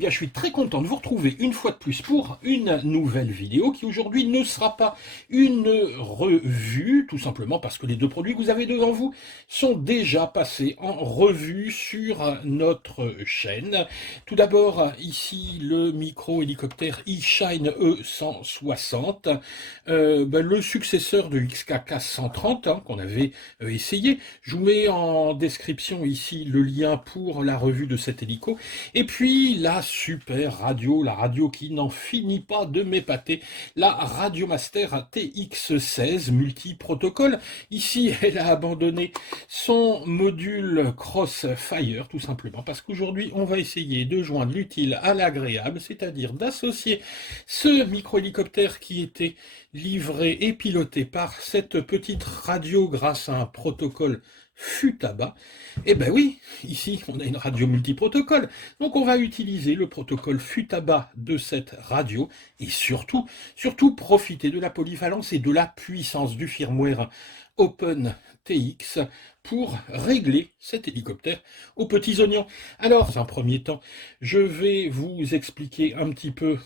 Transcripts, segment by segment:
bien, je suis très content de vous retrouver une fois de plus pour une nouvelle vidéo qui aujourd'hui ne sera pas une revue, tout simplement parce que les deux produits que vous avez devant vous sont déjà passés en revue sur notre chaîne. Tout d'abord, ici, le micro-hélicoptère eShine E160, le successeur de l'XKK 130 qu'on avait essayé. Je vous mets en description ici le lien pour la revue de cet hélico. Et puis la super radio, la radio qui n'en finit pas de m'épater, la Radiomaster TX16 multi-protocole. Ici, elle a abandonné son module Crossfire, tout simplement, parce qu'aujourd'hui, on va essayer de joindre l'utile à l'agréable, c'est-à-dire d'associer ce micro-hélicoptère qui était livré et piloté par cette petite radio grâce à un protocole Futaba. Eh ben oui, ici on a une radio multiprotocole, donc on va utiliser le protocole Futaba de cette radio et surtout profiter de la polyvalence et de la puissance du firmware OpenTX pour régler cet hélicoptère aux petits oignons. Alors, dans un premier temps, je vais vous expliquer un petit peu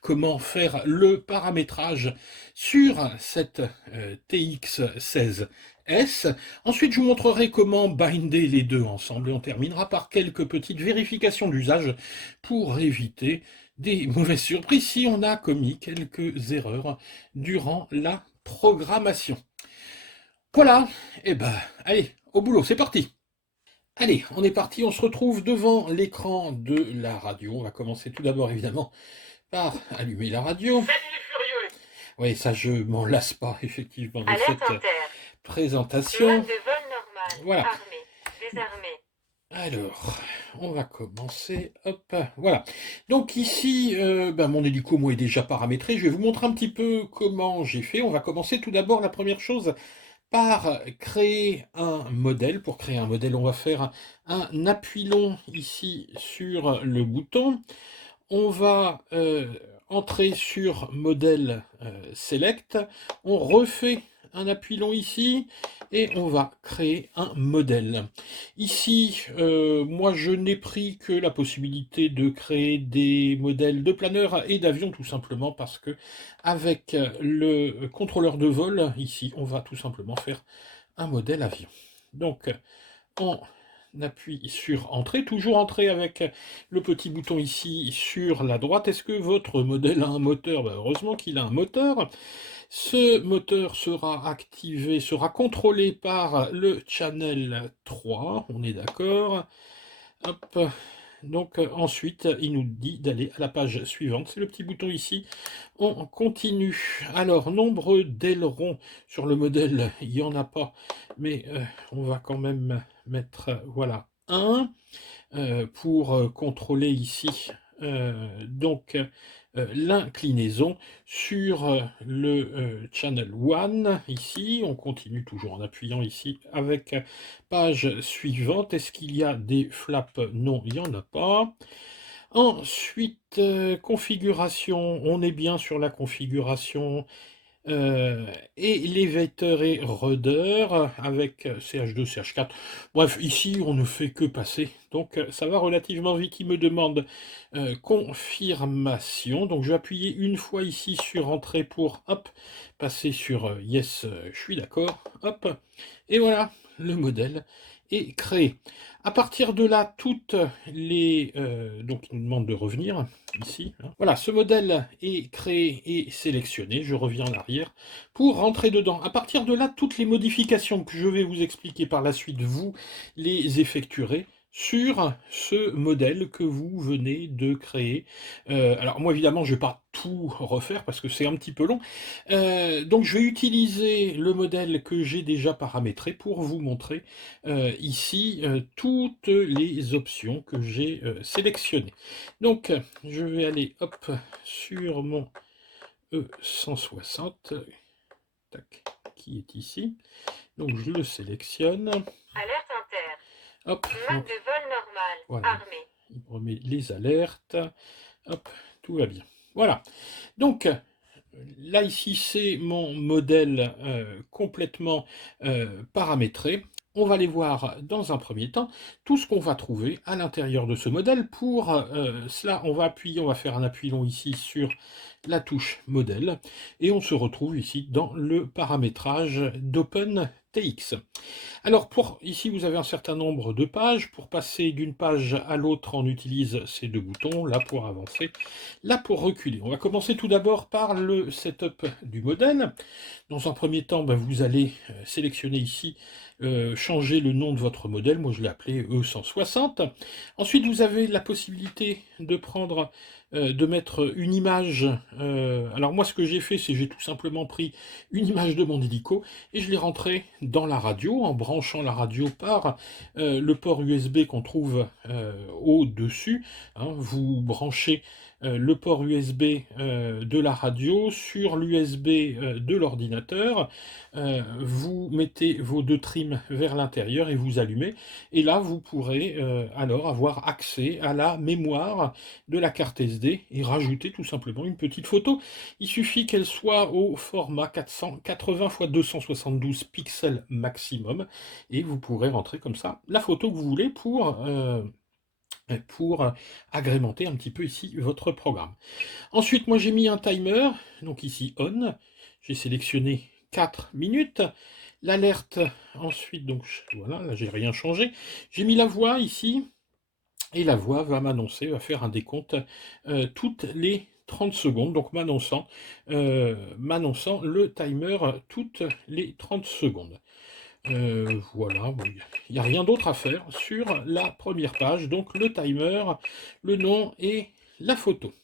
comment faire le paramétrage sur cette TX16S. Ensuite, je vous montrerai comment binder les deux ensemble et on terminera par quelques petites vérifications d'usage pour éviter des mauvaises surprises si on a commis quelques erreurs durant la programmation. Voilà, et allez, au boulot, c'est parti. Allez, on est parti, on se retrouve devant l'écran de la radio. On va commencer tout d'abord, évidemment, par allumer la radio. Oui, ça, je m'en lasse pas, effectivement, de cette présentation. Mode de vol normal. Voilà. Armé. Désarmé. Alors, on va commencer. Hop, voilà. Donc ici, mon hélico, moi, est déjà paramétré. Je vais vous montrer un petit peu comment j'ai fait. On va commencer tout d'abord, la première chose, par créer un modèle. Pour créer un modèle, on va faire un appui long ici sur le bouton. On va entrer sur modèle select. On refait un appui long ici et on va créer un modèle. Ici, moi je n'ai pris que la possibilité de créer des modèles de planeurs et d'avions tout simplement parce que avec le contrôleur de vol, ici, on va tout simplement faire un modèle avion. Donc, on appuie sur Entrée, toujours Entrée avec le petit bouton ici sur la droite. Est-ce que votre modèle a un moteur? Heureusement qu'il a un moteur. Ce moteur sera activé, sera contrôlé par le channel 3, on est d'accord. Hop. Donc ensuite, il nous dit d'aller à la page suivante. C'est le petit bouton ici. On continue. Alors, nombre d'ailerons sur le modèle, il n'y en a pas. Mais on va quand même mettre, voilà, 1 pour contrôler ici l'inclinaison sur le channel 1 ici. On continue toujours en appuyant ici avec page suivante. Est-ce qu'il y a des flaps? Non, il n'y en a pas. Ensuite, configuration, on est bien sur la configuration elevator et rudder avec CH2, CH4. Bref, ici, on ne fait que passer. Donc, ça va relativement vite. Il me demande confirmation. Donc, je vais appuyer une fois ici sur Entrée pour, hop, passer sur Yes, je suis d'accord. Hop, et voilà, le modèle est créé. À partir de là, toutes les... donc, il nous demande de revenir ici. Hein. Voilà, ce modèle est créé et sélectionné. Je reviens en arrière pour rentrer dedans. À partir de là, toutes les modifications que je vais vous expliquer par la suite, vous les effectuerez sur ce modèle que vous venez de créer. Alors moi évidemment je ne vais pas tout refaire parce que c'est un petit peu long. Donc je vais utiliser le modèle que j'ai déjà paramétré pour vous montrer ici toutes les options que j'ai sélectionnées. Donc je vais aller hop sur mon E160 tac, qui est ici. Donc je le sélectionne. Alerte inter. Hop, Mode donc, de vol normal. voilà. Armé. Il me remet les alertes. Hop, tout va bien. Voilà. Donc, là, ici, c'est mon modèle complètement paramétré. on va aller voir dans un premier temps tout ce qu'on va trouver à l'intérieur de ce modèle. Pour cela, on va appuyer, on va faire un appui long ici sur la touche modèle et on se retrouve ici dans le paramétrage d'OpenTX. Alors ici vous avez un certain nombre de pages. Pour passer d'une page à l'autre, on utilise ces deux boutons, là pour avancer, là pour reculer. On va commencer tout d'abord par le setup du modèle. Dans un premier temps, vous allez sélectionner ici, changer le nom de votre modèle. Moi je l'ai appelé E160. Ensuite vous avez la possibilité de prendre, de mettre une image. Alors moi ce que j'ai fait, c'est j'ai tout simplement pris une image de mon hélico et je l'ai rentrée dans la radio en branchant la radio par le port USB qu'on trouve au-dessus. Hein. Vous branchez le port USB de la radio sur l'USB de l'ordinateur, vous mettez vos deux trims vers l'intérieur et vous allumez, et là vous pourrez alors avoir accès à la mémoire de la carte SD et rajouter tout simplement une petite photo. Il suffit qu'elle soit au format 480 x 272 pixels maximum, et vous pourrez rentrer comme ça la photo que vous voulez pour agrémenter un petit peu ici votre programme. Ensuite, moi j'ai mis un timer, donc ici on, j'ai sélectionné 4 minutes, l'alerte ensuite, donc voilà, là j'ai rien changé, j'ai mis la voix ici, et la voix va m'annoncer, va faire un décompte toutes les 30 secondes, donc m'annonçant le timer toutes les 30 secondes. Voilà, il n'y a rien d'autre à faire sur la première page, donc le timer, le nom et la photo.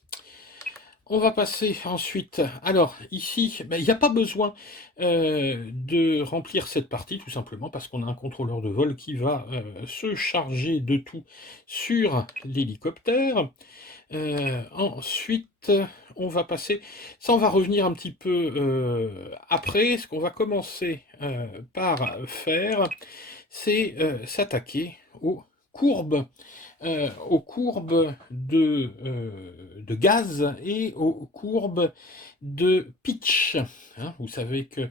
On va passer ensuite, alors ici, il n'y a pas besoin de remplir cette partie, tout simplement parce qu'on a un contrôleur de vol qui va se charger de tout sur l'hélicoptère. Ensuite, on va passer, ça on va revenir un petit peu après. Ce qu'on va commencer par faire, c'est s'attaquer aux courbes de gaz et aux courbes de pitch. Hein. Vous savez que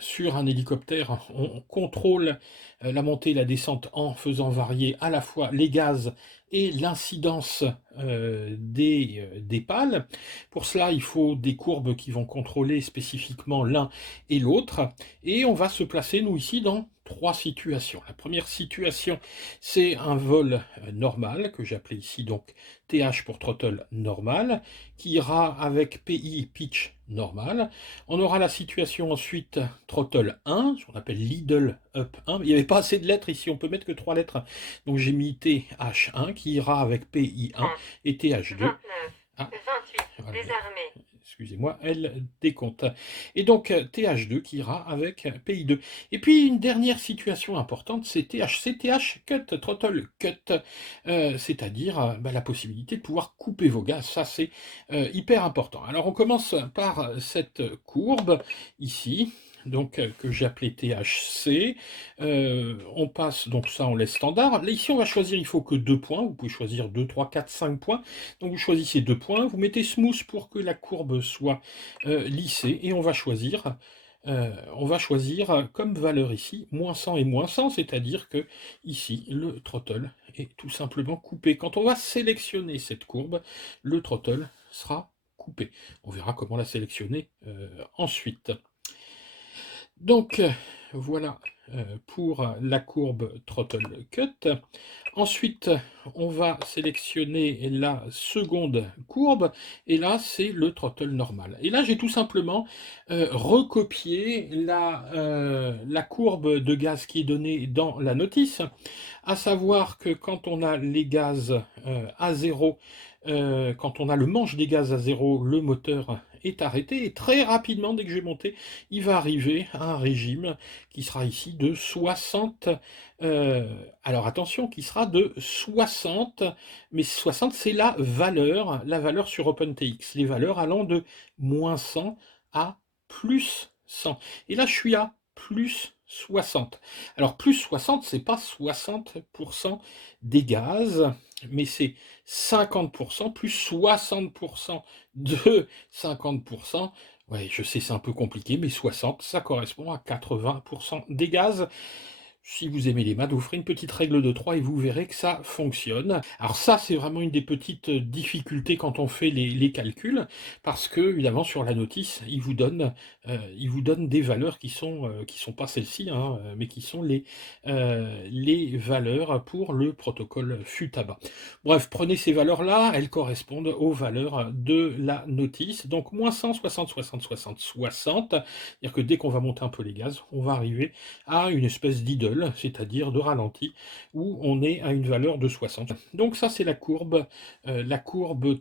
sur un hélicoptère, on contrôle la montée et la descente en faisant varier à la fois les gaz et l'incidence des pales. Pour cela, il faut des courbes qui vont contrôler spécifiquement l'un et l'autre. Et on va se placer, nous, ici, dans 3 situations. La première situation, c'est un vol normal, que j'ai appelé ici donc TH pour throttle normal, qui ira avec PI pitch normal. On aura la situation ensuite throttle 1, ce qu'on appelle Lidl up 1. Il n'y avait pas assez de lettres ici, on peut mettre que 3 lettres. Donc j'ai mis TH1 qui ira avec PI1 et TH2. 29, Ah, 28, voilà. désarmé. Excusez-moi, elle décompte. Et donc TH2 qui ira avec PI2. Et puis une dernière situation importante, c'est THC, TH cut, throttle cut, c'est-à-dire la possibilité de pouvoir couper vos gaz. Ça c'est hyper important. Alors on commence par cette courbe ici, donc que j'ai appelé THC. On passe, donc ça on laisse standard. Là ici on va choisir, il faut que 2 points, vous pouvez choisir 2, 3, 4, 5 points. Donc vous choisissez 2 points, vous mettez smooth pour que la courbe soit lissée, et on va choisir comme valeur ici, moins 100 et moins 100, c'est-à-dire que ici, le throttle est tout simplement coupé. Quand on va sélectionner cette courbe, le throttle sera coupé. On verra comment la sélectionner ensuite. Donc voilà pour la courbe throttle cut. Ensuite, on va sélectionner la seconde courbe, et là c'est le throttle normal. Et là j'ai tout simplement recopié la courbe de gaz qui est donnée dans la notice, à savoir que quand on a les gaz à 0, quand on a le manche des gaz à 0, le moteur est arrêté, et très rapidement, dès que je vais monter, il va arriver à un régime qui sera ici de 60, alors attention, qui sera de 60, mais 60 c'est la valeur sur OpenTX, les valeurs allant de moins 100 à plus 100. Et là je suis à plus 60. Alors plus 60, c'est pas 60% des gaz, mais c'est 50% plus 60% de 50%. Ouais, je sais, c'est un peu compliqué, mais 60, ça correspond à 80% des gaz. Si vous aimez les maths, vous ferez une petite règle de 3 et vous verrez que ça fonctionne. Alors ça, c'est vraiment une des petites difficultés quand on fait les calculs, parce que, évidemment, sur la notice, il vous donne des valeurs qui sont pas celles-ci, hein, mais qui sont les valeurs pour le protocole FUTABA. Bref, prenez ces valeurs-là, elles correspondent aux valeurs de la notice. Donc, moins 100, 60, 60, 60, 60. C'est-à-dire que dès qu'on va monter un peu les gaz, on va arriver à une espèce d'idle, c'est-à-dire de ralenti, où on est à une valeur de 60. Donc ça, c'est la courbe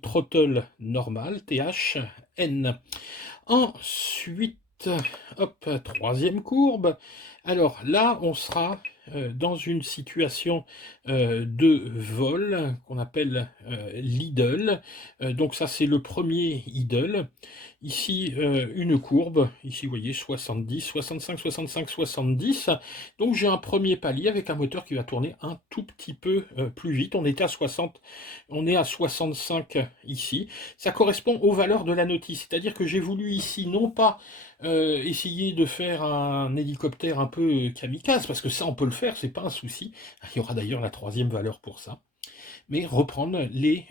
throttle normale, THN. Ensuite, hop, troisième courbe. Alors là, on sera dans une situation de vol qu'on appelle l'idle. Donc ça, c'est le premier idle. Ici, une courbe. Ici, vous voyez, 70, 65, 65, 70. Donc j'ai un premier palier avec un moteur qui va tourner un tout petit peu plus vite. On était à 60, on est à 65 ici. Ça correspond aux valeurs de la notice. C'est-à-dire que j'ai voulu ici non pas essayer de faire un hélicoptère un peu kamikaze, parce que ça on peut le faire, c'est pas un souci. Il y aura d'ailleurs la troisième valeur pour ça. Mais reprendre les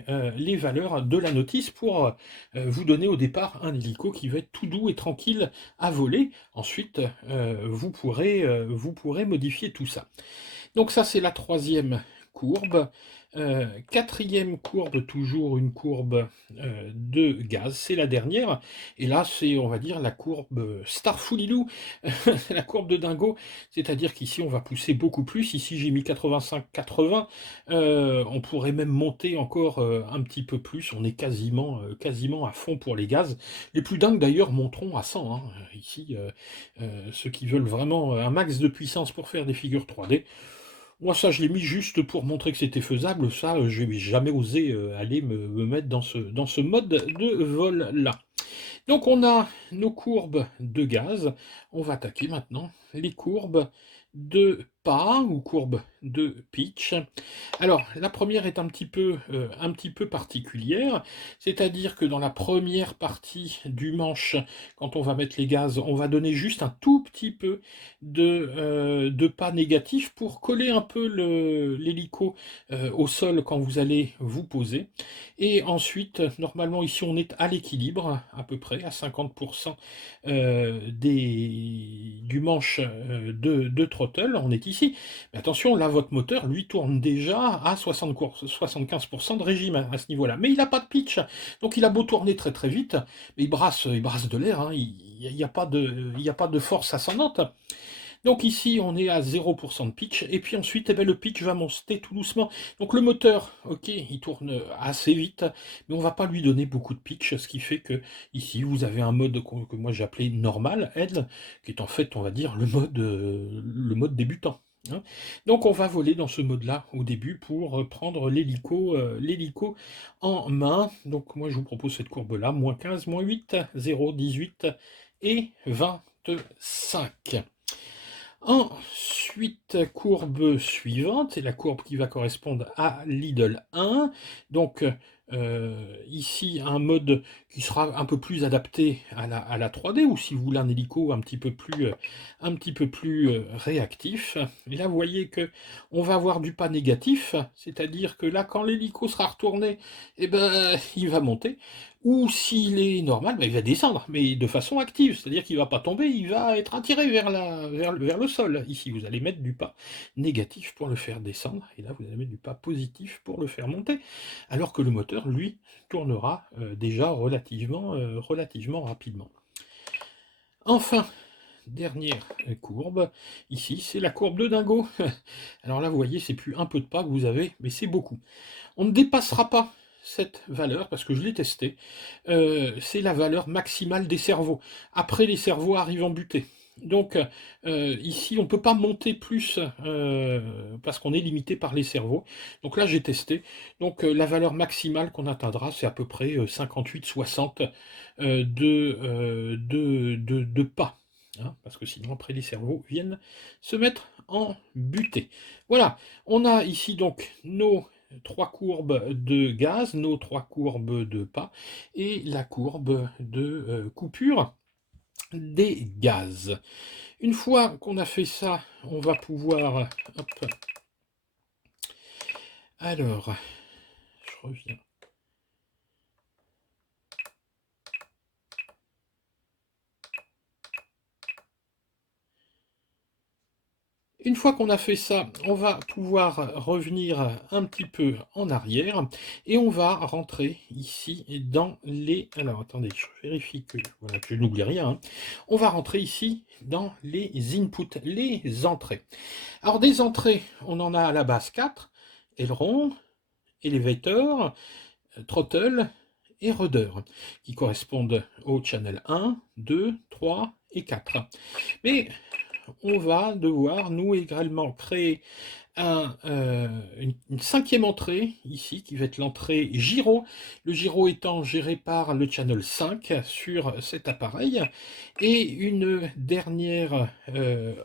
valeurs de la notice pour vous donner au départ un hélico qui va être tout doux et tranquille à voler. Ensuite, vous pourrez modifier tout ça. Donc ça, c'est la troisième courbe. Quatrième courbe, toujours une courbe de gaz, c'est la dernière. Et là, c'est, on va dire, la courbe Starfoolilou, la courbe de dingo. C'est-à-dire qu'ici, on va pousser beaucoup plus. Ici, j'ai mis 85-80. On pourrait même monter encore un petit peu plus. On est quasiment à fond pour les gaz. Les plus dingues, d'ailleurs, monteront à 100. Hein. Ici, ceux qui veulent vraiment un max de puissance pour faire des figures 3D, moi, ça, je l'ai mis juste pour montrer que c'était faisable. Ça, je n'ai jamais osé aller me mettre dans ce mode de vol-là. Donc, on a nos courbes de gaz. On va attaquer maintenant les courbes de pas ou courbes de pitch. Alors, la première est un petit peu particulière, c'est-à-dire que dans la première partie du manche, quand on va mettre les gaz, on va donner juste un tout petit peu de pas négatif pour coller un peu l'hélico au sol quand vous allez vous poser. Et ensuite, normalement, ici, on est à l'équilibre, à peu près, à 50% du manche de throttle, on est ici. Mais attention, là, votre moteur, lui, tourne déjà à 75% de régime à ce niveau-là. Mais il n'a pas de pitch, donc il a beau tourner très très vite, mais il brasse de l'air, hein, il n'y a pas de force ascendante. Donc ici, on est à 0% de pitch, et puis ensuite, eh ben, le pitch va monter tout doucement. Donc le moteur, ok, il tourne assez vite, mais on ne va pas lui donner beaucoup de pitch, ce qui fait que ici, vous avez un mode que moi j'appelais normal, L, qui est en fait, on va dire, le mode débutant. Hein. Donc on va voler dans ce mode-là au début pour prendre l'hélico en main. Donc moi je vous propose cette courbe-là, moins 15, moins 8, 0, 18 et 25. Ensuite, courbe suivante, c'est la courbe qui va correspondre à l'idle 1. Donc ici, un mode qui sera un peu plus adapté à la 3D, ou si vous voulez un hélico un petit peu plus réactif. Et là, vous voyez que on va avoir du pas négatif, c'est-à-dire que là, quand l'hélico sera retourné, eh ben, il va monter. Ou s'il est normal, ben, il va descendre, mais de façon active, c'est-à-dire qu'il ne va pas tomber, il va être attiré vers le sol. Ici, vous allez mettre du pas négatif pour le faire descendre, et là, vous allez mettre du pas positif pour le faire monter, alors que le moteur, lui, tournera déjà relativement rapidement. Enfin, dernière courbe, ici, c'est la courbe de dingo. Alors là, vous voyez, c'est plus un peu de pas que vous avez, mais c'est beaucoup. On ne dépassera pas cette valeur, parce que je l'ai testé, c'est la valeur maximale des cerveaux. Après, les cerveaux arrivent en butée. Donc ici, on ne peut pas monter plus parce qu'on est limité par les cerveaux. Donc là, j'ai testé. Donc la valeur maximale qu'on atteindra, c'est à peu près 58-60 de pas. Hein, parce que sinon, après, les cerveaux viennent se mettre en butée. Voilà, on a ici donc nos 3 courbes de gaz, nos 3 courbes de pas, et la courbe de coupure. des gaz. Une fois qu'on a fait ça, on va pouvoir... Hop, alors, je reviens. Une fois qu'on a fait ça, on va pouvoir revenir un petit peu en arrière et on va rentrer ici dans les... Alors attendez, je vérifie que, voilà, que je n'oublie rien. Hein. On va rentrer ici dans les inputs, les entrées. Alors des entrées, on en a à la base 4, aileron, elevator, throttle et rudder, qui correspondent au channel 1, 2, 3 et 4. Mais on va devoir, nous, également créer une cinquième entrée, ici, qui va être l'entrée gyro. Le gyro étant géré par le channel 5 sur cet appareil. Et une dernière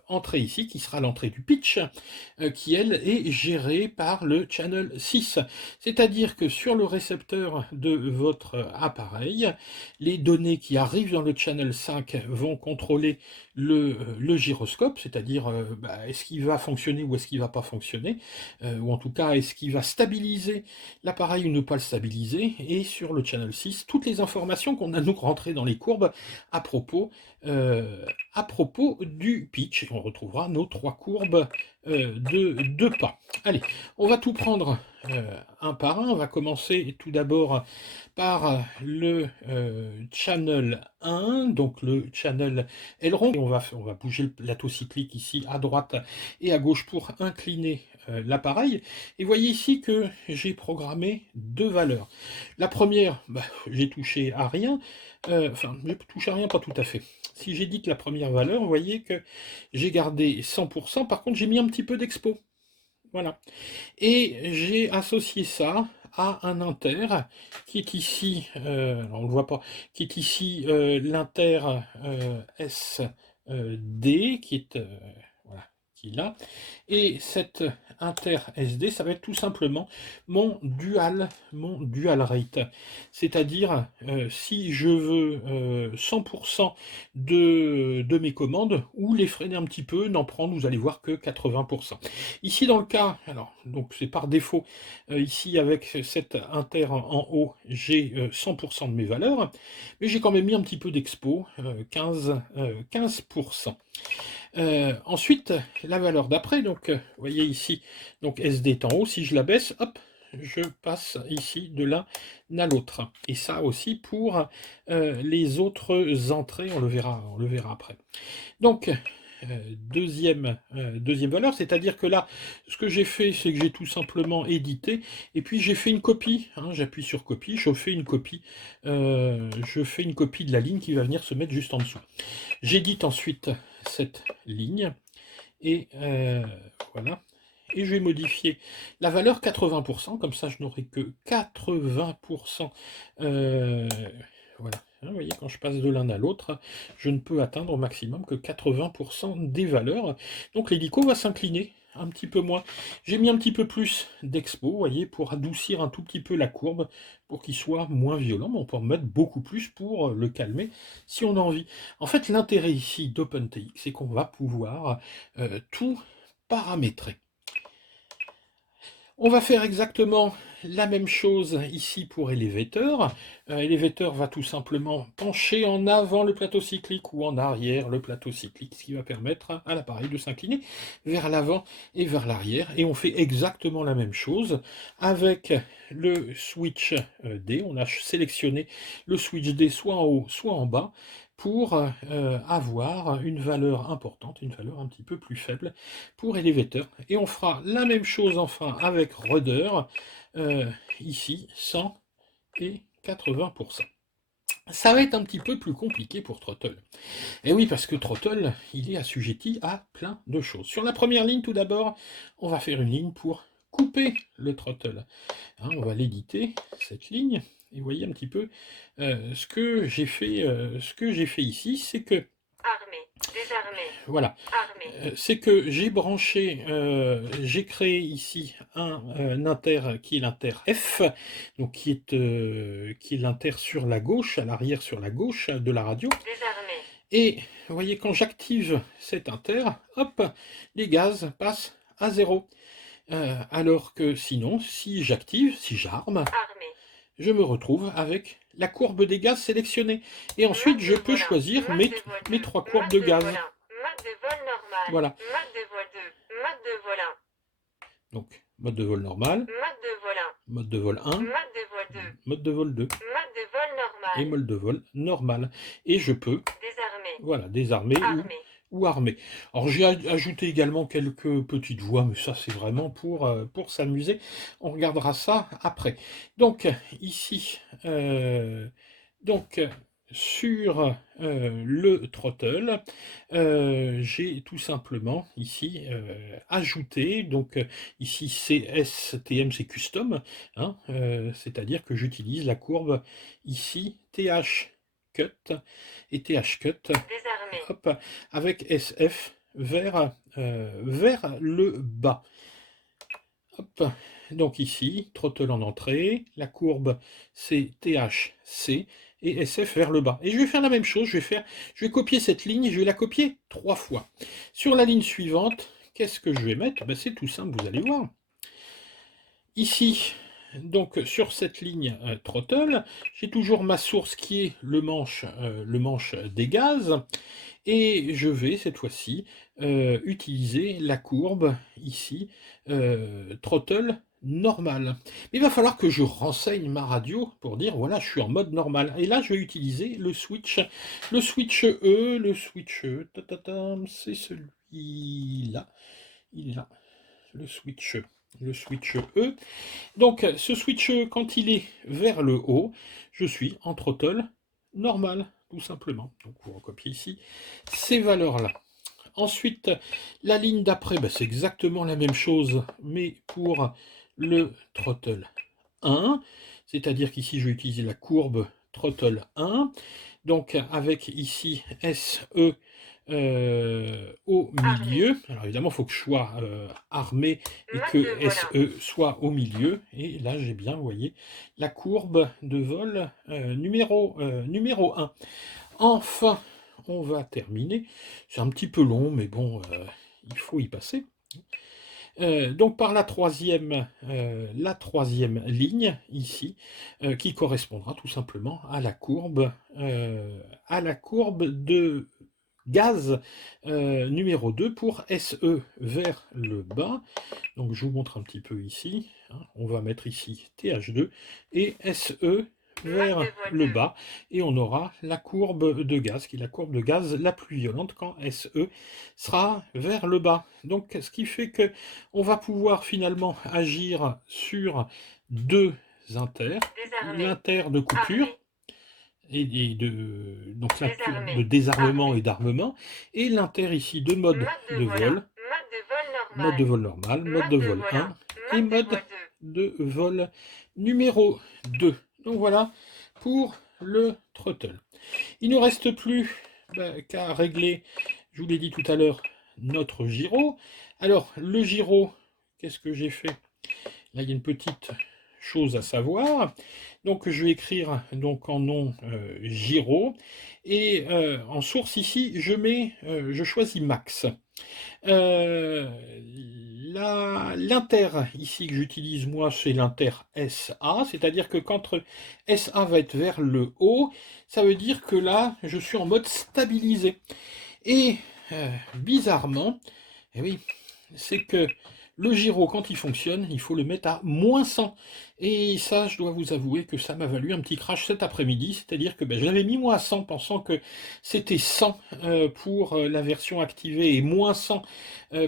entrée ici, qui sera l'entrée du pitch, qui, elle, est gérée par le channel 6. C'est-à-dire que sur le récepteur de votre appareil, les données qui arrivent dans le channel 5 vont contrôler le gyroscope, c'est-à-dire est-ce qu'il va fonctionner ou est-ce qu'il ne va pas fonctionner, ou en tout cas est-ce qu'il va stabiliser l'appareil ou ne pas le stabiliser, et sur le channel 6, toutes les informations qu'on a nous rentrées dans les courbes à propos du pitch. On retrouvera nos 3 courbes de 2 pas. Allez, on va tout prendre un par un. On va commencer tout d'abord par le channel 1, donc le channel aileron. On va bouger le plateau cyclique ici à droite et à gauche pour incliner l'appareil. Et voyez ici que j'ai programmé 2 valeurs. La première, j'ai touché à rien. Enfin, j'ai touché à rien, pas tout à fait. Si j'ai dit que la première valeur, vous voyez que j'ai gardé 100%. Par contre, j'ai mis un petit peu d'expo. Voilà. Et j'ai associé ça à un inter qui est ici, alors on ne le voit pas, qui est ici l'inter SD, qui est, voilà, qui est là. Et cet inter SD, ça va être tout simplement mon dual rate. C'est-à-dire, si je veux 100% de mes commandes, ou les freiner un petit peu, n'en prendre, vous allez voir que 80%. Ici, dans le cas, alors, donc c'est par défaut, ici avec cet inter en haut, j'ai 100% de mes valeurs, mais j'ai quand même mis un petit peu d'expo, 15%. Ensuite, la valeur d'après, donc vous voyez ici, donc SD est en haut, si je la baisse, hop, je passe ici de l'un à l'autre. Et ça aussi pour les autres entrées, on le verra après. Donc, deuxième valeur, c'est-à-dire que là, ce que j'ai fait, c'est que j'ai tout simplement édité, et puis j'ai fait une copie, hein, j'appuie sur copie, je fais une copie de la ligne qui va venir se mettre juste en dessous. J'édite ensuite cette ligne, et voilà. Et je vais modifier la valeur 80%, comme ça je n'aurai que 80%. Voilà. Vous voyez, quand je passe de l'un à l'autre, je ne peux atteindre au maximum que 80% des valeurs. Donc l'hélico va s'incliner un petit peu moins. J'ai mis un petit peu plus d'expo, vous voyez, pour adoucir un tout petit peu la courbe, pour qu'il soit moins violent, mais on peut en mettre beaucoup plus pour le calmer si on a envie. En fait, l'intérêt ici d'OpenTX, c'est qu'on va pouvoir tout paramétrer. On va faire exactement la même chose ici pour Elevator. Elevator va tout simplement pencher en avant le plateau cyclique ou en arrière le plateau cyclique, ce qui va permettre à l'appareil de s'incliner vers l'avant et vers l'arrière. Et on fait exactement la même chose avec le switch D. On a sélectionné le switch D soit en haut, soit en bas, pour avoir une valeur importante, une valeur un petit peu plus faible pour Elevator. Et on fera la même chose enfin avec Rudder, ici 100 et 80%. Ça va être un petit peu plus compliqué pour Throttle. Et oui, parce que Throttle, il est assujetti à plein de choses. Sur la première ligne, tout d'abord, on va faire une ligne pour couper le throttle. Hein, on va l'éditer, cette ligne. Et vous voyez un petit peu ce que j'ai fait ici, c'est que Armé. Désarmé. voilà, c'est que j'ai branché, j'ai créé ici un inter qui est l'inter F, donc qui est l'inter sur la gauche, à l'arrière sur la gauche de la radio. Désarmé. Et vous voyez, quand j'active cet inter, hop, les gaz passent à 0. Alors que sinon, si j'active, si j'arme, Armé. je me retrouve avec la courbe des gaz sélectionnée. Et ensuite, Mode je de peux vol 1. choisir Mode de vol 2. mes 3 courbes Mode de de gaz. vol 1. Mode de vol normal. Voilà. Mode de vol 2. Mode de vol 1. Donc, mode de vol normal, Mode de vol 1. mode de vol 1, Mode de vol 2. mode de vol 2 Mode de vol normal. et mode de vol normal. Et je peux, Désarmer. voilà, désarmer Armé. ou armer. Alors j'ai ajouté également quelques petites voix, mais ça c'est vraiment pour s'amuser. On regardera ça après. Donc ici, donc sur le throttle, j'ai tout simplement ici ajouté, donc ici CSTM c'est custom, hein, c'est-à-dire que j'utilise la courbe ici TH cut et TH cut, Désarmer. hop, avec SF vers le bas. Hop. Donc ici, throttle en entrée, la courbe c'est THC et SF vers le bas. Et je vais faire la même chose, je vais copier cette ligne et je vais la copier 3 fois. Sur la ligne suivante, qu'est-ce que je vais mettre? Ben, c'est tout simple, vous allez voir. Ici, donc sur cette ligne throttle, j'ai toujours ma source qui est le manche des gaz. Et je vais cette fois-ci utiliser la courbe ici, throttle normal. Mais il va falloir que je renseigne ma radio pour dire voilà, je suis en mode normal. Et là, je vais utiliser le switch E, c'est celui-là, il est là, le switch E. Donc ce switch E, quand il est vers le haut, je suis en throttle normal, tout simplement. Donc vous recopiez ici ces valeurs-là. Ensuite, la ligne d'après, ben, c'est exactement la même chose, mais pour le throttle 1, c'est-à-dire qu'ici je vais utiliser la courbe throttle 1, donc avec ici SE au milieu. Alors évidemment, il faut que je sois armé et que SE soit au milieu. Et là, j'ai bien, vous voyez, la courbe de vol numéro 1. Enfin, on va terminer. C'est un petit peu long, mais bon, il faut y passer. Donc par la troisième ligne ici, qui correspondra tout simplement à la courbe de gaz numéro 2 pour SE vers le bas. Donc je vous montre un petit peu ici, hein. On va mettre ici TH2 et SE vers le bas, et on aura la courbe de gaz, qui est la courbe de gaz la plus violente quand SE sera vers le bas. Donc ce qui fait que on va pouvoir finalement agir sur deux inters, l'inter de coupure, et donc de désarmement et d'armement, et l'inter ici de mode de vol, mode de vol normal, mode de vol 1, et mode de vol numéro 2. Donc voilà pour le throttle. Il ne nous reste plus qu'à régler, je vous l'ai dit tout à l'heure, notre gyro. Alors le gyro, qu'est-ce que j'ai fait? Là il y a une petite chose à savoir. Donc je vais écrire donc en nom gyro, et en source ici je choisis max. L'inter ici que j'utilise moi, c'est l'inter SA, c'est-à-dire que quand SA va être vers le haut, ça veut dire que là je suis en mode stabilisé. Et bizarrement, eh oui, c'est que le gyro, quand il fonctionne, il faut le mettre à moins 100. Et ça, je dois vous avouer que ça m'a valu un petit crash cet après-midi. C'est-à-dire que je l'avais mis moins 100 pensant que c'était 100 pour la version activée et moins 100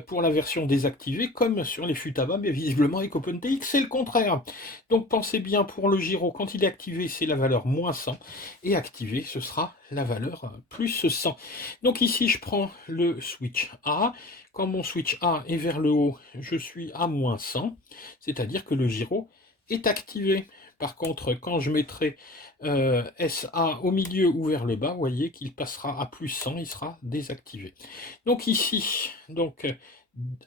pour la version désactivée, comme sur les fûts à bas, mais visiblement avec OpenTX, c'est le contraire. Donc pensez bien, pour le gyro, quand il est activé, c'est la valeur moins 100. Et activé, ce sera la valeur plus 100. Donc ici, je prends le switch A. Quand mon switch A est vers le haut, je suis à moins 100, c'est-à-dire que le gyro est activé. Par contre, quand je mettrai SA au milieu ou vers le bas, vous voyez qu'il passera à plus 100, il sera désactivé. Donc ici, donc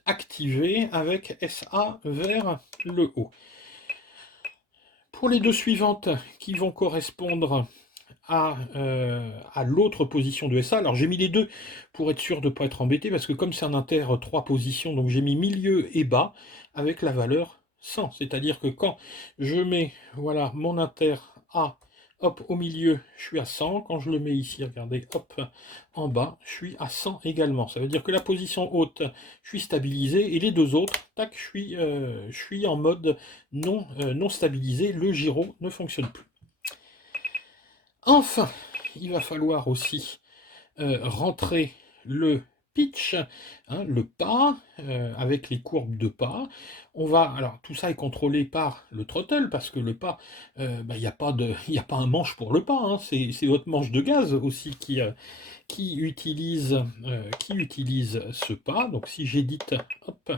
activé avec SA vers le haut. Pour les deux suivantes qui vont correspondre à l'autre position de SA. Alors j'ai mis les deux pour être sûr de ne pas être embêté, parce que comme c'est un inter 3 positions, donc j'ai mis milieu et bas avec la valeur 100. C'est-à-dire que quand je mets voilà, mon inter A, hop, au milieu, je suis à 100. Quand je le mets ici, regardez, hop, en bas, je suis à 100 également. Ça veut dire que la position haute, je suis stabilisé, et les deux autres, tac, je suis en mode non stabilisé. Le gyro ne fonctionne plus. Enfin, il va falloir aussi rentrer le pitch, hein, le pas, avec les courbes de pas. Alors tout ça est contrôlé par le throttle, parce que le pas, il n'y a pas y a pas un manche pour le pas, hein, c'est votre manche de gaz aussi qui utilise ce pas. Donc si j'édite, hop,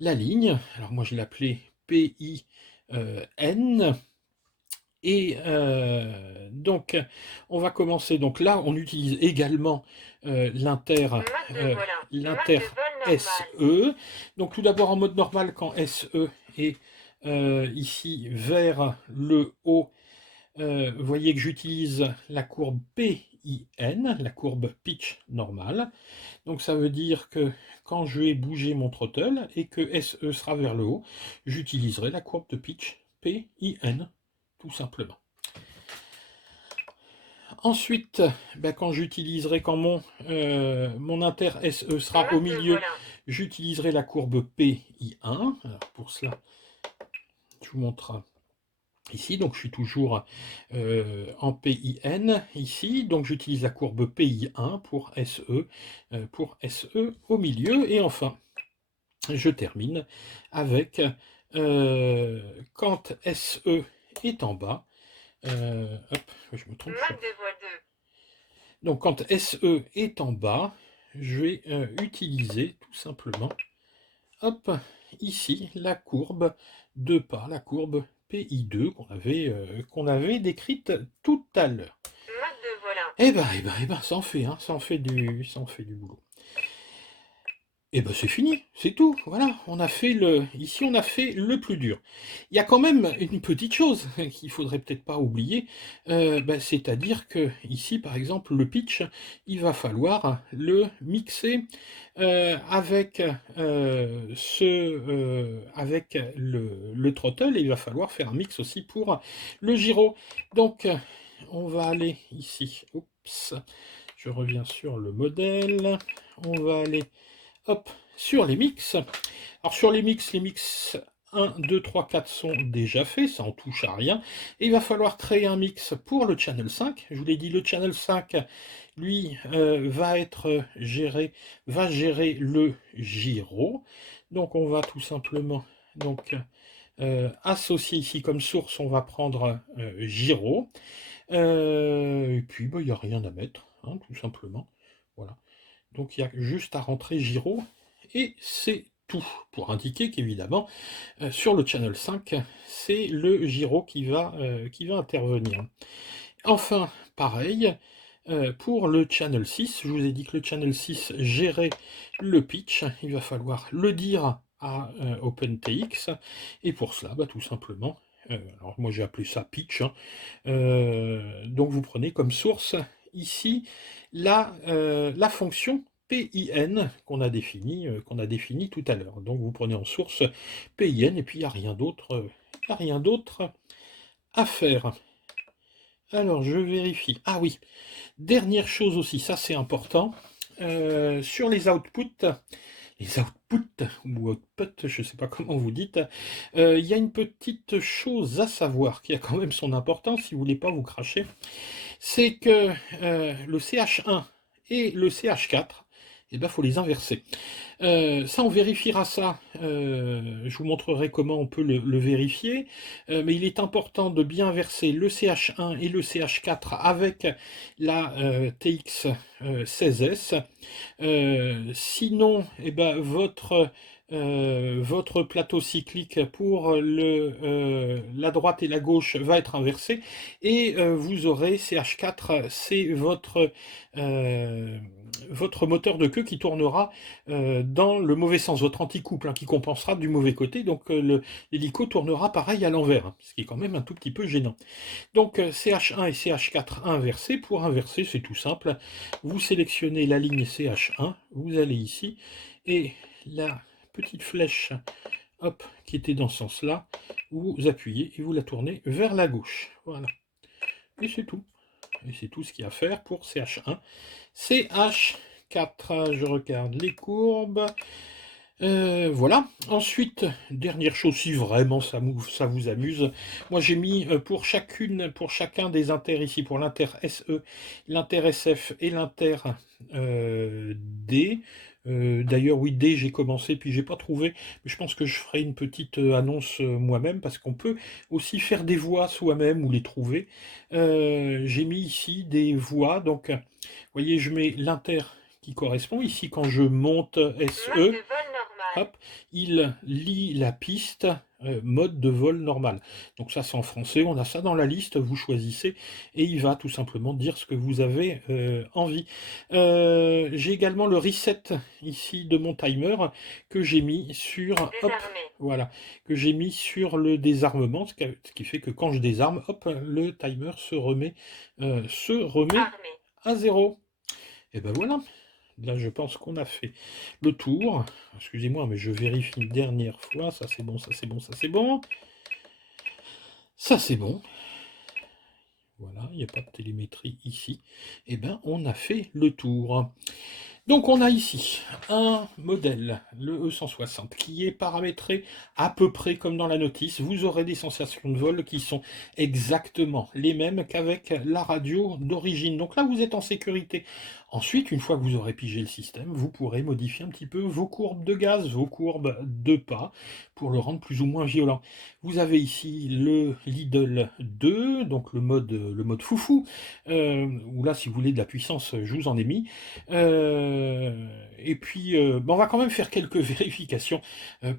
la ligne, alors moi je l'appelais PIN. Et donc, on va commencer. Donc là, on utilise également l'inter Mode de volant. Mode l'inter de vol normal. SE. Donc tout d'abord en mode normal, quand SE est ici vers le haut, vous voyez que j'utilise la courbe PIN, la courbe pitch normale. Donc ça veut dire que quand je vais bouger mon throttle et que SE sera vers le haut, j'utiliserai la courbe de pitch PIN, tout simplement. Ensuite, quand j'utiliserai, quand mon inter SE sera au milieu, j'utiliserai la courbe PI1. Alors pour cela, je vous montre ici. Donc je suis toujours en PIN ici. Donc j'utilise la courbe PI1 pour SE au milieu. Et enfin, je termine avec quand SE est en bas. Hop, je me trompe. Mode de voie 2. Donc quand SE est en bas, je vais utiliser tout simplement, hop, ici, la courbe de pas, la courbe PI2 qu'on avait décrite tout à l'heure. Mode de volant. Eh ben, ça en fait, hein, ça en fait du boulot. Et ben c'est fini, c'est tout. Voilà, ici on a fait le plus dur. Il y a quand même une petite chose qu'il faudrait peut-être pas oublier, c'est-à-dire que ici par exemple le pitch, il va falloir le mixer avec avec le throttle, et il va falloir faire un mix aussi pour le gyro. Donc on va aller ici. Oups, je reviens sur le modèle. On va aller, hop, sur les mix. Alors sur les mix 1, 2, 3, 4 sont déjà faits, ça en touche à rien. Et il va falloir créer un mix pour le channel 5. Je vous l'ai dit, le channel 5, lui, va gérer le gyro. Donc on va tout simplement associer ici comme source, on va prendre gyro. Et puis il n'y a rien à mettre, hein, tout simplement. Voilà. Donc il y a juste à rentrer gyro, et c'est tout, pour indiquer qu'évidemment, sur le channel 5, c'est le gyro qui va intervenir. Enfin, pareil, pour le channel 6, je vous ai dit que le channel 6 gérait le pitch, il va falloir le dire à OpenTX, et pour cela, tout simplement, alors moi j'ai appelé ça pitch, hein, donc vous prenez comme source ici la fonction PIN qu'on a définie tout à l'heure. Donc vous prenez en source PIN, et puis il n'y a rien d'autre à faire. Alors je vérifie. Ah oui, dernière chose aussi, ça c'est important, sur les outputs ou output, je ne sais pas comment vous dites, il y a une petite chose à savoir qui a quand même son importance, si vous ne voulez pas vous cracher, c'est que le CH1 et le CH4, il faut les inverser. Ça, on vérifiera ça, je vous montrerai comment on peut le vérifier, mais il est important de bien inverser le CH1 et le CH4 avec la TX16S, sinon votre votre plateau cyclique pour la droite et la gauche va être inversé, et vous aurez CH4, c'est votre moteur de queue qui tournera dans le mauvais sens, votre anti-couple, hein, qui compensera du mauvais côté, donc l'hélico tournera pareil à l'envers, hein, ce qui est quand même un tout petit peu gênant. Donc CH1 et CH4 inversés. Pour inverser, c'est tout simple, vous sélectionnez la ligne CH1, vous allez ici, et la petite flèche, hop, qui était dans ce sens-là, vous appuyez et vous la tournez vers la gauche. Voilà. Et c'est tout. Et c'est tout ce qu'il y a à faire pour CH1. CH4, je regarde les courbes. Voilà. Ensuite, dernière chose, si vraiment ça vous amuse, moi j'ai mis pour chacun des inters ici, pour l'inter SE, l'inter SF et l'inter D. D'ailleurs, oui, D, j'ai commencé, puis j'ai pas trouvé, mais je pense que je ferai une petite annonce moi-même, parce qu'on peut aussi faire des voix soi-même ou les trouver. J'ai mis ici des voix, donc, vous voyez, je mets l'inter qui correspond. Ici, quand je monte SE, hop, il lit la piste mode de vol normal. Donc ça, c'est en français, on a ça dans la liste, vous choisissez, et il va tout simplement dire ce que vous avez envie. J'ai également le reset ici de mon timer que j'ai mis sur, hop, voilà, que j'ai mis sur le désarmement, ce qui fait que quand je désarme, hop, le timer se remet à 0. Et ben voilà. Là, je pense qu'on a fait le tour. Excusez-moi, mais je vérifie une dernière fois. Ça, c'est bon, ça, c'est bon, ça, c'est bon. Ça, c'est bon. Voilà, il n'y a pas de télémétrie ici. Eh bien, on a fait le tour. Donc on a ici un modèle, le E160, qui est paramétré à peu près comme dans la notice. Vous aurez des sensations de vol qui sont exactement les mêmes qu'avec la radio d'origine. Donc là, vous êtes en sécurité. Ensuite, une fois que vous aurez pigé le système, vous pourrez modifier un petit peu vos courbes de gaz, vos courbes de pas, pour le rendre plus ou moins violent. Vous avez ici le Lidl 2, donc le mode foufou, où là, si vous voulez de la puissance, je vous en ai mis. Et puis, on va quand même faire quelques vérifications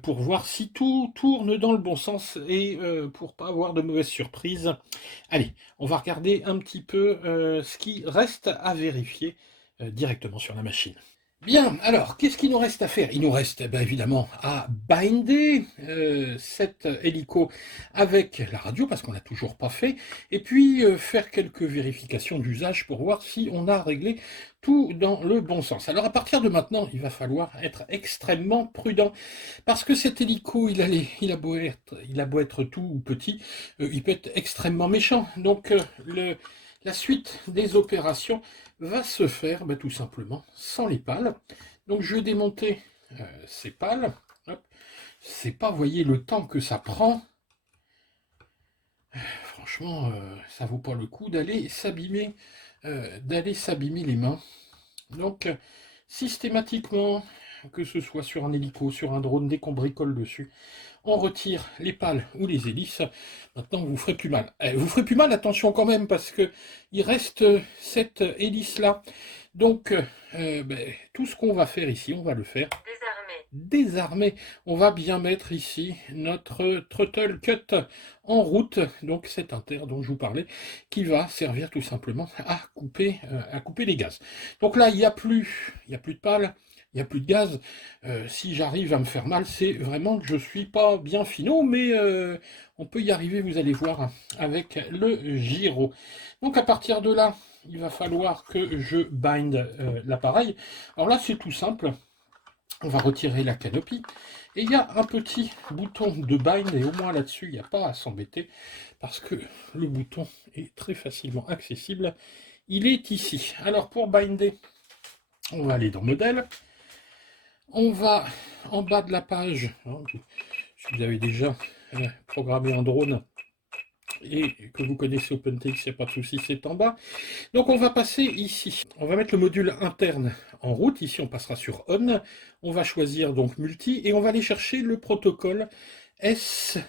pour voir si tout tourne dans le bon sens, et pour pas avoir de mauvaises surprises. Allez, on va regarder un petit peu ce qui reste à vérifier directement sur la machine. Bien, alors, qu'est-ce qu'il nous reste à faire? Il nous reste évidemment à binder cet hélico avec la radio, parce qu'on l'a toujours pas fait, et puis faire quelques vérifications d'usage pour voir si on a réglé tout dans le bon sens. Alors à partir de maintenant, il va falloir être extrêmement prudent, parce que cet hélico, il a beau être tout ou petit, il peut être extrêmement méchant. Donc la suite des opérations va se faire tout simplement sans les pales. Donc je vais démonter ces pales. C'est pas, voyez, le temps que ça prend. Franchement, ça vaut pas le coup d'aller s'abîmer les mains. Donc systématiquement, que ce soit sur un hélico, sur un drone, dès qu'on bricole dessus, on retire les pales ou les hélices. Maintenant, vous ferez plus mal. Vous ferez plus mal, attention quand même, parce que il reste cette hélice-là. Donc, tout ce qu'on va faire ici, on va le faire désarmer. On va bien mettre ici notre throttle cut en route, donc cet inter dont je vous parlais, qui va servir tout simplement à couper les gaz. Donc là, il n'y a plus de pales, il n'y a plus de gaz. Si j'arrive à me faire mal, c'est vraiment que je suis pas bien finot, mais on peut y arriver, vous allez voir, avec le gyro. Donc à partir de là, il va falloir que je bind l'appareil. Alors là, c'est tout simple. On va retirer la canopie. Et il y a un petit bouton de bind, et au moins là-dessus, il n'y a pas à s'embêter, parce que le bouton est très facilement accessible. Il est ici. Alors pour binder, on va aller dans Modèle. On va en bas de la page, si vous avez déjà programmé un drone et que vous connaissez OpenTX, il n'y a pas de souci, c'est en bas. Donc on va passer ici. On va mettre le module interne en route. Ici, on passera sur On. On va choisir donc Multi et on va aller chercher le protocole SFHSS,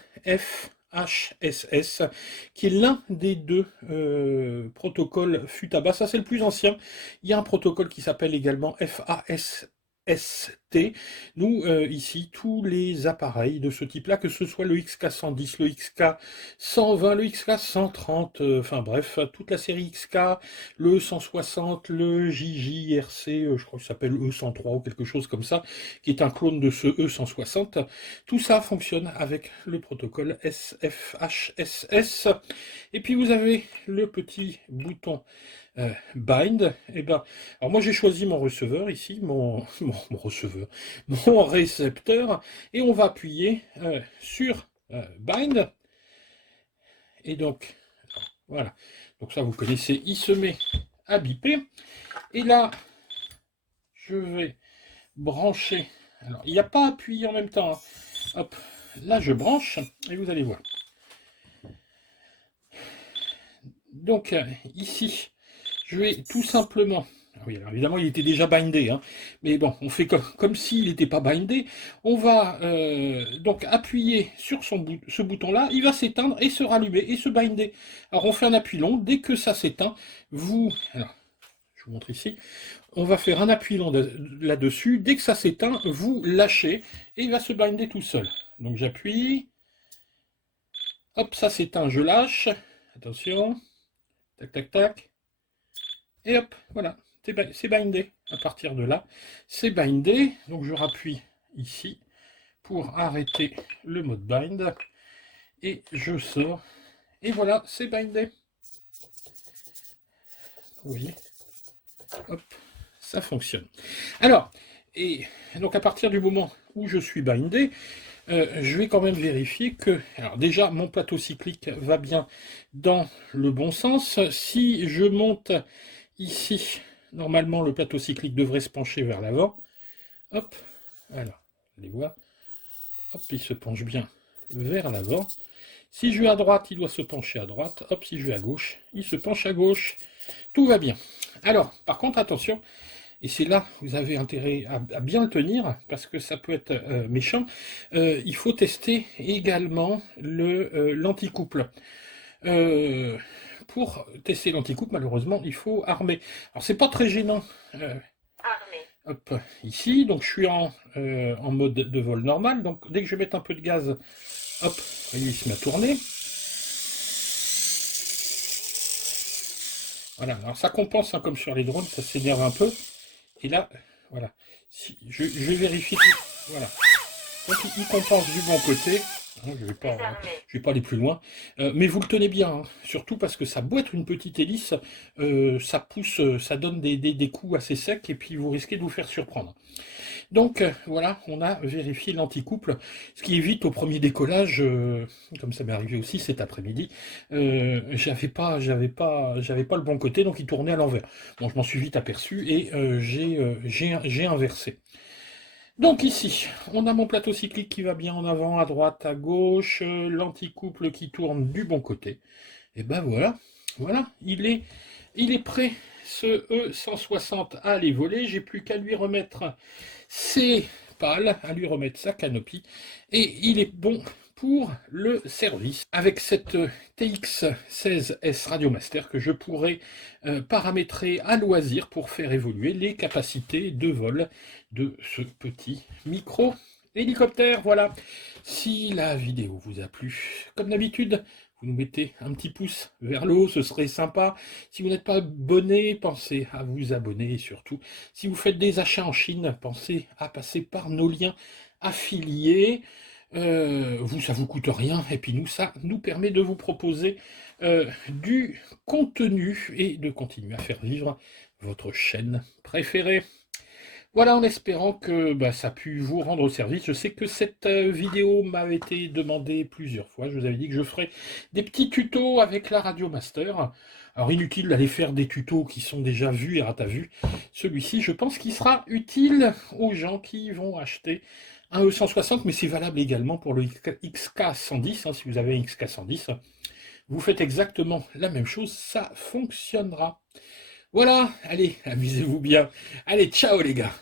qui est l'un des deux protocoles FUTABA. Ça, c'est le plus ancien. Il y a un protocole qui s'appelle également FAS ST. Nous, ici, tous les appareils de ce type-là, que ce soit le XK110, le XK120, le XK130, enfin bref, toute la série XK, le 160, le JJRC, je crois que ça s'appelle E103 ou quelque chose comme ça, qui est un clone de ce E160. Tout ça fonctionne avec le protocole SFHSS. Et puis vous avez le petit bouton bind. Alors moi j'ai choisi mon receveur ici, mon receveur, mon récepteur, et on va appuyer sur bind. Et donc voilà, donc ça vous connaissez, il se met à biper. Et là, je vais brancher. Alors il n'y a pas appuyé en même temps, hein. Hop, là je branche et vous allez voir. Donc ici, je vais tout simplement... Oui, alors évidemment, il était déjà bindé, hein, mais bon, on fait comme s'il n'était pas bindé. On va donc appuyer sur ce bouton-là, il va s'éteindre et se rallumer et se binder. Alors on fait un appui long, dès que ça s'éteint, alors, je vous montre ici, on va faire un appui long là-dessus, dès que ça s'éteint, vous lâchez et il va se binder tout seul. Donc j'appuie, hop, ça s'éteint, je lâche, attention, tac, tac, tac, et hop, voilà. C'est bindé. À partir de là, c'est bindé. Donc je rappuie ici pour arrêter le mode bind. Et je sors. Et voilà, c'est bindé. Vous voyez? Hop, ça fonctionne. Alors, et donc à partir du moment où je suis bindé, je vais quand même vérifier que, alors déjà, mon plateau cyclique va bien dans le bon sens. Si je monte ici, normalement, le plateau cyclique devrait se pencher vers l'avant. Hop, voilà, vous allez voir. Hop, il se penche bien vers l'avant. Si je vais à droite, il doit se pencher à droite. Hop, si je vais à gauche, il se penche à gauche. Tout va bien. Alors, par contre, attention, et c'est là que vous avez intérêt à bien le tenir, parce que ça peut être méchant, il faut tester également l'anticouple. Pour tester l'anticouple, malheureusement, il faut armer. Alors, c'est pas très gênant. Hop, ici, donc je suis en mode de vol normal. Donc, dès que je vais mettre un peu de gaz, hop, vous voyez, il se met à tourner. Voilà, alors ça compense, hein, comme sur les drones, ça s'énerve un peu. Et là, voilà, si, je vais vérifier tout. Voilà. Donc, il compense du bon côté. Je vais pas aller plus loin. Mais vous le tenez bien, hein, surtout parce que ça a beau être une petite hélice, ça pousse, ça donne des coups assez secs et puis vous risquez de vous faire surprendre. Donc voilà, on a vérifié l'anticouple, ce qui évite au premier décollage, comme ça m'est arrivé aussi cet après-midi, j'avais pas le bon côté, donc il tournait à l'envers. Bon, je m'en suis vite aperçu et j'ai inversé. Donc ici, on a mon plateau cyclique qui va bien en avant, à droite, à gauche, l'anticouple qui tourne du bon côté. Et ben voilà, il est prêt, ce E160 à aller voler. J'ai plus qu'à lui remettre ses pales, à lui remettre sa canopie, et il est bon pour le service avec cette TX16S Radiomaster que je pourrais paramétrer à loisir pour faire évoluer les capacités de vol de ce petit micro hélicoptère. Voilà, si la vidéo vous a plu, comme d'habitude, vous nous mettez un petit pouce vers le haut, ce serait sympa. Si vous n'êtes pas abonné, pensez à vous abonner et surtout, si vous faites des achats en Chine, pensez à passer par nos liens affiliés. Ça vous coûte rien et puis nous, ça nous permet de vous proposer du contenu et de continuer à faire vivre votre chaîne préférée. Voilà, en espérant que ça a pu vous rendre service. Je sais que cette vidéo m'avait été demandée plusieurs fois. Je vous avais dit que je ferais des petits tutos avec la Radiomaster. Alors inutile d'aller faire des tutos qui sont déjà vus et ratavus. Celui-ci, je pense qu'il sera utile aux gens qui vont acheter un E160, mais c'est valable également pour le XK110. Hein, si vous avez un XK110, vous faites exactement la même chose, ça fonctionnera. Voilà, allez, amusez-vous bien. Allez, ciao les gars.